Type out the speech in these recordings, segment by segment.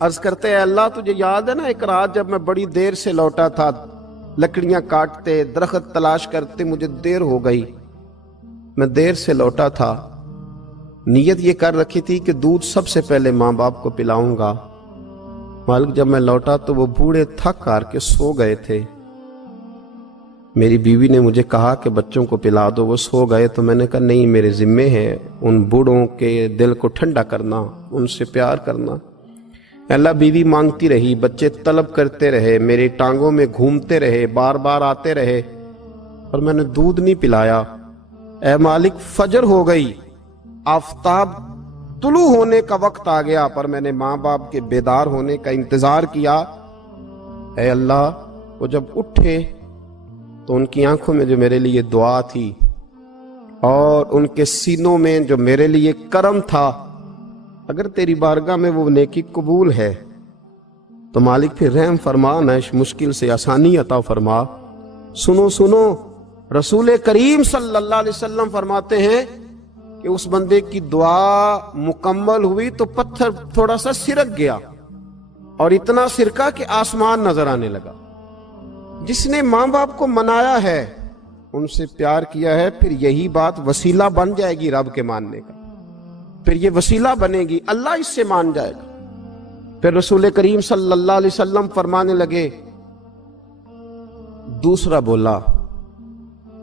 عرض کرتے ہیں اللہ تجھے یاد ہے نا ایک رات جب میں بڑی دیر سے لوٹا تھا، لکڑیاں کاٹتے درخت تلاش کرتے مجھے دیر ہو گئی، میں دیر سے لوٹا تھا، نیت یہ کر رکھی تھی کہ دودھ سب سے پہلے ماں باپ کو پلاؤں گا۔ مالک جب میں لوٹا تو وہ بوڑھے تھک ہار کے سو گئے تھے۔ میری بیوی نے مجھے کہا کہ بچوں کو پلا دو، وہ سو گئے، تو میں نے کہا نہیں، میرے ذمے ہے ان بوڑھوں کے دل کو ٹھنڈا کرنا، ان سے پیار کرنا۔ اللہ بیوی مانگتی رہی، بچے طلب کرتے رہے، میری ٹانگوں میں گھومتے رہے، بار بار آتے رہے، اور میں نے دودھ نہیں پلایا۔ اے مالک فجر ہو گئی، آفتاب طلوع ہونے کا وقت آ گیا، پر میں نے ماں باپ کے بیدار ہونے کا انتظار کیا۔ اے اللہ وہ جب اٹھے تو ان کی آنکھوں میں جو میرے لیے دعا تھی اور ان کے سینوں میں جو میرے لیے کرم تھا، اگر تیری بارگاہ میں وہ نیکی قبول ہے تو مالک پھر رحم فرما، نہ اس مشکل سے آسانی عطا فرما۔ سنو سنو، رسول کریم صلی اللہ علیہ وسلم فرماتے ہیں کہ اس بندے کی دعا مکمل ہوئی تو پتھر تھوڑا سا سرک گیا، اور اتنا سرکا کہ آسمان نظر آنے لگا۔ جس نے ماں باپ کو منایا ہے، ان سے پیار کیا ہے، پھر یہی بات وسیلہ بن جائے گی رب کے ماننے کا، پھر یہ وسیلہ بنے گی، اللہ اس سے مان جائے گا۔ پھر رسول کریم صلی اللہ علیہ وسلم فرمانے لگے، دوسرا بولا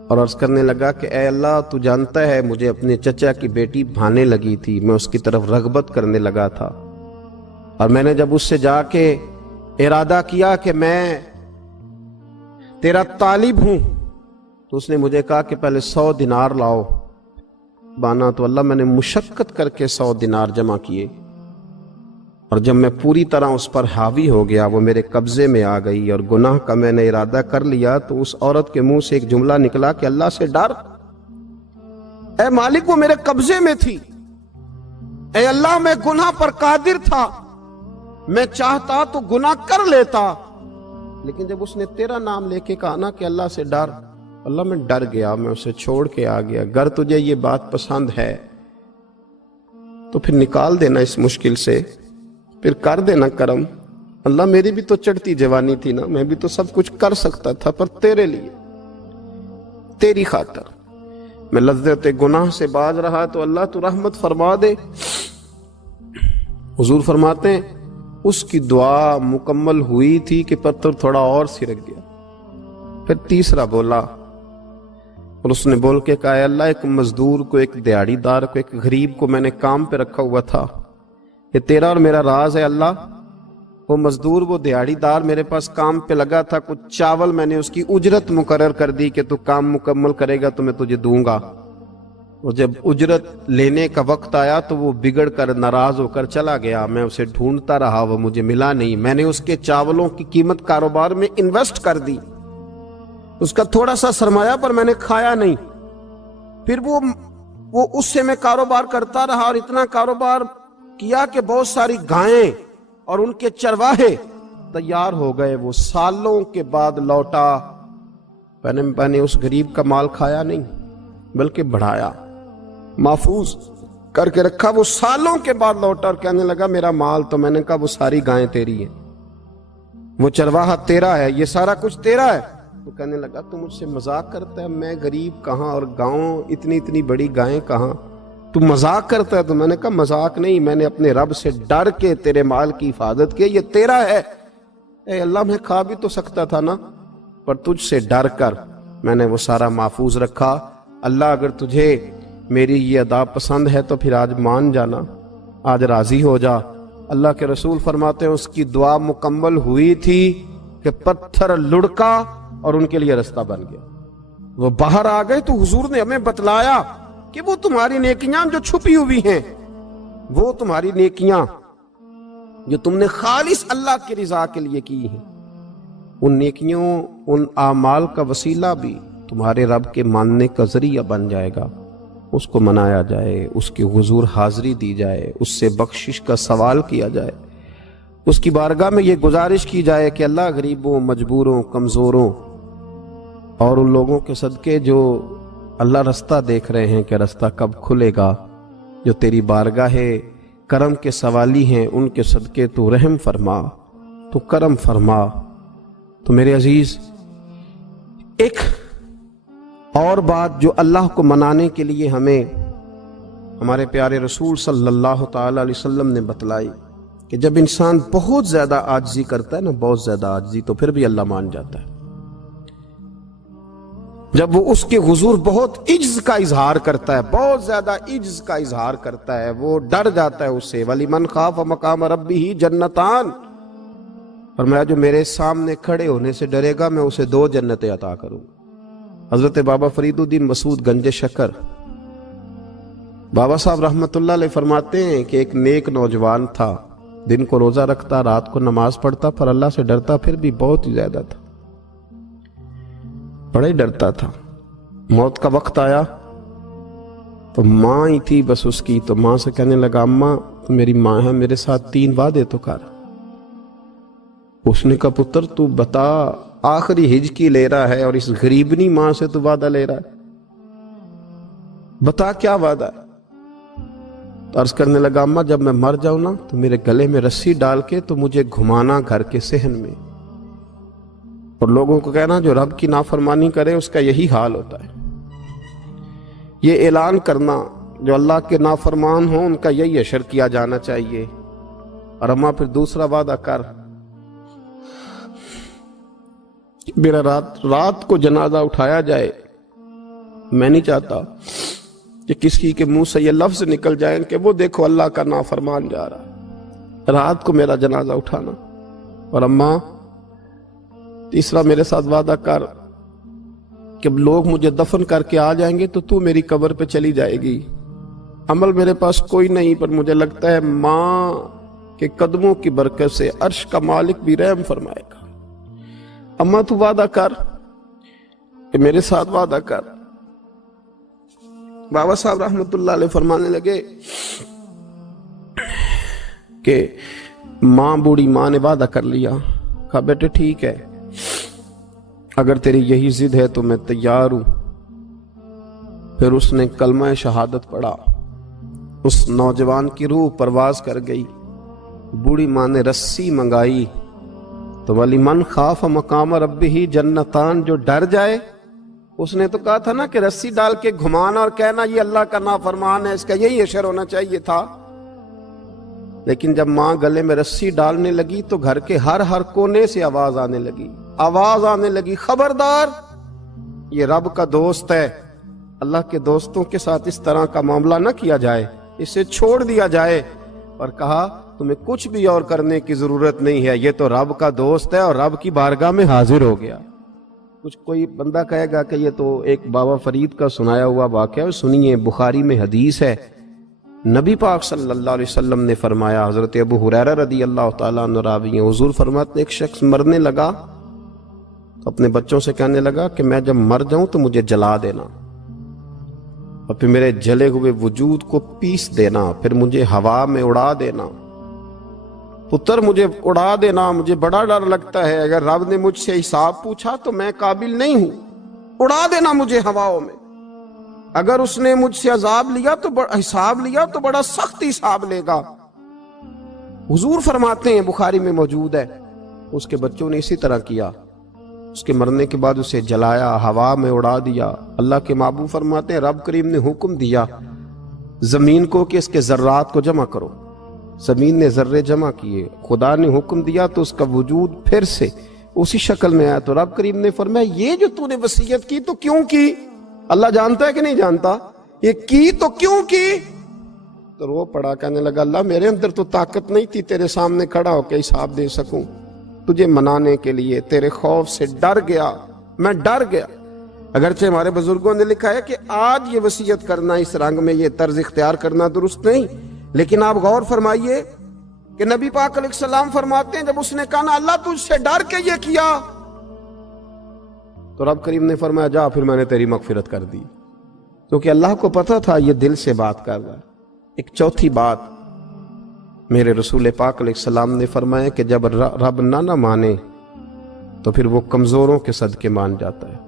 اور عرض کرنے لگا کہ اے اللہ تو جانتا ہے مجھے اپنے چچا کی بیٹی بھانے لگی تھی، میں اس کی طرف رغبت کرنے لگا تھا، اور میں نے جب اس سے جا کے ارادہ کیا کہ میں تیرا طالب ہوں، تو اس نے مجھے کہا کہ پہلے 100 دینار لاؤ بانا، تو اللہ میں نے مشقت کر کے 100 دینار جمع کیے، اور جب میں پوری طرح اس پر حاوی ہو گیا، وہ میرے قبضے میں آ گئی اور گناہ کا میں نے ارادہ کر لیا، تو اس عورت کے منہ سے ایک جملہ نکلا کہ اللہ سے ڈر، اے مالک وہ میرے قبضے میں تھی، اے اللہ میں گناہ پر قادر تھا، میں چاہتا تو گناہ کر لیتا، لیکن جب اس نے تیرا نام لے کے کہا نا کہ اللہ سے ڈر، اللہ میں ڈر گیا، میں اسے چھوڑ کے آ گیا۔ اگر تجھے یہ بات پسند ہے تو پھر نکال دینا اس مشکل سے، پھر کر دینا کرم۔ اللہ میری بھی تو چڑھتی جوانی تھی نا، میں بھی تو سب کچھ کر سکتا تھا، پر تیرے لیے، تیری خاطر میں لذت گناہ سے باز رہا، تو اللہ تو رحمت فرما دے۔ حضور فرماتے ہیں اس کی دعا مکمل ہوئی تھی کہ پتھر تھوڑا اور سرک گیا۔ پھر تیسرا بولا اور اس نے بول کے کہا، اے اللہ ایک مزدور کو، ایک دیہڑی دار کو، ایک غریب کو میں نے کام پہ رکھا ہوا تھا، یہ تیرا اور میرا راز ہے اللہ۔ وہ مزدور، وہ دیہڑی دار میرے پاس کام پہ لگا تھا، کچھ چاول میں نے اس کی اجرت مقرر کر دی کہ تو کام مکمل کرے گا تو میں تجھے دوں گا، اور جب اجرت لینے کا وقت آیا تو وہ بگڑ کر ناراض ہو کر چلا گیا، میں اسے ڈھونڈتا رہا، وہ مجھے ملا نہیں، میں نے اس کے چاولوں کی قیمت کاروبار میں انویسٹ کر دی، اس کا تھوڑا سا سرمایہ پر میں نے کھایا نہیں، پھر وہ اس سے میں کاروبار کرتا رہا، اور اتنا کاروبار کیا کہ بہت ساری گائیں اور ان کے چرواہے تیار ہو گئے، وہ سالوں کے بعد لوٹا، میں نے اس غریب کا مال کھایا نہیں بلکہ بڑھایا، محفوظ کر کے رکھا۔ وہ سالوں کے بعد لوٹا اور کہنے لگا میرا مال، تو میں نے کہا وہ ساری گائیں تیری ہیں، وہ چرواہا تیرا ہے، یہ سارا کچھ تیرا ہے۔ تو کہنے لگا تو مجھ سے مذاق کرتا ہے، میں غریب کہاں اور گاؤں اتنی بڑی گائیں کہاں، تو مذاق کرتا ہے؟ تو میں نے کہا مذاق نہیں، میں نے اپنے رب سے ڈر کے تیرے مال کی حفاظت کی، یہ تیرا ہے۔ اے اللہ میں کھا بھی تو سکتا تھا نا، پر تجھ سے ڈر کر میں نے وہ سارا محفوظ رکھا۔ اللہ اگر تجھے میری یہ ادا پسند ہے تو پھر آج مان جانا، آج راضی ہو جا۔ اللہ کے رسول فرماتے ہیں اس کی دعا مکمل ہوئی تھی کہ پتھر لڑکا اور ان کے لیے رستہ بن گیا، وہ باہر آ گئے۔ تو حضور نے ہمیں بتلایا کہ وہ تمہاری نیکیاں جو چھپی ہوئی ہیں، وہ تمہاری نیکیاں جو تم نے خالص اللہ کی رضا کے لیے کی ہیں، ان نیکیوں، ان اعمال کا وسیلہ بھی تمہارے رب کے ماننے کا ذریعہ بن جائے گا۔ اس کو منایا جائے، اس کی حضور حاضری دی جائے، اس سے بخشش کا سوال کیا جائے، اس کی بارگاہ میں یہ گزارش کی جائے کہ اللہ غریبوں، مجبوروں، کمزوروں اور ان لوگوں کے صدقے جو اللہ رستہ دیکھ رہے ہیں کہ رستہ کب کھلے گا، جو تیری بارگاہ کرم کے سوالی ہیں، ان کے صدقے تو رحم فرما، تو کرم فرما۔ تو میرے عزیز، ایک اور بات جو اللہ کو منانے کے لیے ہمیں ہمارے پیارے رسول صلی اللہ تعالی علیہ وسلم نے بتلائی کہ جب انسان بہت زیادہ عاجزی کرتا ہے نا، بہت زیادہ عاجزی، تو پھر بھی اللہ مان جاتا ہے۔ جب وہ اس کے حضور بہت عجز کا اظہار کرتا ہے، بہت زیادہ عجز کا اظہار کرتا ہے، وہ ڈر جاتا ہے اس سے۔ وَلِمَنْ خَافَ مَقَامَ رَبِّهِ جَنَّتَانِ، فرمایا جو میرے سامنے کھڑے ہونے سے ڈرے گا میں اسے 2 جنتیں عطا کروں۔ حضرت بابا فرید الدین مسعود گنج شکر بابا صاحب رحمت اللہ علیہ فرماتے ہیں کہ ایک نیک نوجوان تھا، دن کو روزہ رکھتا، رات کو نماز پڑھتا، پر اللہ سے ڈرتا پھر بھی بہت ہی زیادہ تھا، بڑا ہی ڈرتا تھا۔ موت کا وقت آیا تو ماں ہی تھی بس اس کی، تو ماں سے کہنے لگا اماں تو میری ماں ہے، میرے ساتھ 3 وعدے تو کر۔ اس نے کہا پتر تو بتا، آخری ہج کی لے رہا ہے اور اس غریبنی ماں سے تو وعدہ لے رہا ہے، بتا کیا وعدہ ہے؟ تو عرض کرنے لگا اماں جب میں مر جاؤں نا تو میرے گلے میں رسی ڈال کے تو مجھے گھمانا گھر کے صحن میں، اور لوگوں کو کہنا جو رب کی نافرمانی کرے اس کا یہی حال ہوتا ہے۔ یہ اعلان کرنا جو اللہ کے نافرمان ہوں ان کا یہی اشر کیا جانا چاہیے۔ اور اماں پھر دوسرا وعدہ کر، میرا رات کو جنازہ اٹھایا جائے، میں نہیں چاہتا کہ کسی کے منہ سے یہ لفظ نکل جائیں کہ وہ دیکھو اللہ کا نافرمان جا رہا ہے، رات کو میرا جنازہ اٹھانا۔ اور اماں تیسرا میرے ساتھ وعدہ کر کہ لوگ مجھے دفن کر کے آ جائیں گے تو میری قبر پہ چلی جائے گی، عمل میرے پاس کوئی نہیں، پر مجھے لگتا ہے ماں کے قدموں کی برکت سے عرش کا مالک بھی رحم فرمائے گا۔ اماں تو وعدہ کر کہ میرے ساتھ وعدہ کر۔ بابا صاحب رحمت اللہ علیہ فرمانے لگے کہ ماں، بوڑھی ماں نے وعدہ کر لیا، کہا بیٹے ٹھیک ہے، اگر تیری یہی ضد ہے تو میں تیار ہوں۔ پھر اس نے کلمہ شہادت پڑھا، اس نوجوان کی روح پرواز کر گئی۔ بوڑھی ماں نے رسی منگائی تو وَلِمَنْ خَافَ مَقَامَ رَبِّهِ جَنَّتَانِ، جو ڈر جائے، اس نے تو کہا تھا نا کہ رسی ڈال کے گھمانا اور کہنا یہ اللہ کا نافرمان ہے، اس کا یہی اشر ہونا چاہیے تھا۔ لیکن جب ماں گلے میں رسی ڈالنے لگی تو گھر کے ہر کونے سے آواز آنے لگی، خبردار یہ رب کا دوست ہے، اللہ کے دوستوں کے ساتھ اس طرح کا معاملہ نہ کیا جائے، اسے چھوڑ دیا جائے۔ اور کہا تمہیں کچھ بھی اور کرنے کی ضرورت نہیں ہے، یہ تو رب کا دوست ہے اور رب کی بارگاہ میں حاضر ہو گیا۔ کچھ کوئی بندہ کہے گا کہ یہ تو ایک بابا فرید کا سنایا ہوا واقعہ ہے، سنیے، بخاری میں حدیث ہے، نبی پاک صلی اللہ علیہ وسلم نے فرمایا، حضرت ابو ہریرہ رضی اللہ تعالیٰ عنہ راوی ہیں، حضور فرماتے ایک شخص مرنے لگا تو اپنے بچوں سے کہنے لگا کہ میں جب مر جاؤں تو مجھے جلا دینا، اور پھر میرے جلے ہوئے وجود کو پیس دینا، پھر مجھے ہوا میں اڑا دینا، پتر مجھے اڑا دینا، مجھے بڑا ڈر لگتا ہے، اگر رب نے مجھ سے حساب پوچھا تو میں قابل نہیں ہوں، اڑا دینا مجھے ہواؤں میں، اگر اس نے مجھ سے عذاب لیا تو حساب لیا تو بڑا سخت حساب لے گا۔ حضور فرماتے ہیں، بخاری میں موجود ہے، اس کے بچوں نے اسی طرح کیا، اس کے مرنے کے بعد اسے جلایا، ہوا میں اڑا دیا۔ اللہ کے محبوب فرماتے ہیں رب کریم نے حکم دیا زمین کو کہ اس کے ذرات کو جمع کرو، زمین نے ذرے جمع کیے، خدا نے حکم دیا تو اس کا وجود پھر سے اسی شکل میں آیا۔ تو رب کریم نے فرمایا یہ جو تو نے وصیت کی تو کیوں کی؟ اللہ جانتا ہے کہ نہیں جانتا؟ یہ کی تو کیوں کی؟ تو رو پڑا، کہنے لگا اللہ میرے اندر تو طاقت نہیں تھی تیرے سامنے کھڑا ہو کے حساب دے سکوں، تجھے منانے کے لیے تیرے خوف سے ڈر گیا، میں ڈر گیا۔ اگرچہ ہمارے بزرگوں نے لکھا ہے کہ آج یہ وصیت کرنا، اس رنگ میں یہ طرز اختیار کرنا درست نہیں، لیکن آپ غور فرمائیے کہ نبی پاک علیہ السلام فرماتے ہیں جب اس نے کہا نا اللہ تجھ سے ڈر کے یہ کیا، تو رب کریم نے فرمایا جا پھر میں نے تیری مغفرت کر دی، کیونکہ اللہ کو پتا تھا یہ دل سے بات کر رہا ہے۔ ایک چوتھی بات میرے رسول پاک علیہ السلام نے فرمایا کہ جب رب نہ مانے تو پھر وہ کمزوروں کے صدقے مان جاتا ہے۔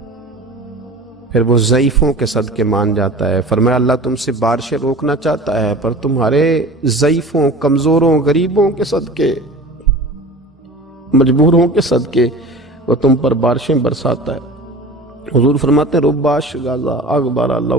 پھر وہ ضعیفوں کے صدقے مان جاتا ہے۔ فرمایا اللہ تم سے بارشیں روکنا چاہتا ہے، پر تمہارے ضعیفوں، کمزوروں، غریبوں کے صدقے، مجبوروں کے صدقے وہ تم پر بارشیں برساتا ہے۔ حضور فرماتے ہیں رب اشغاز اغبر لو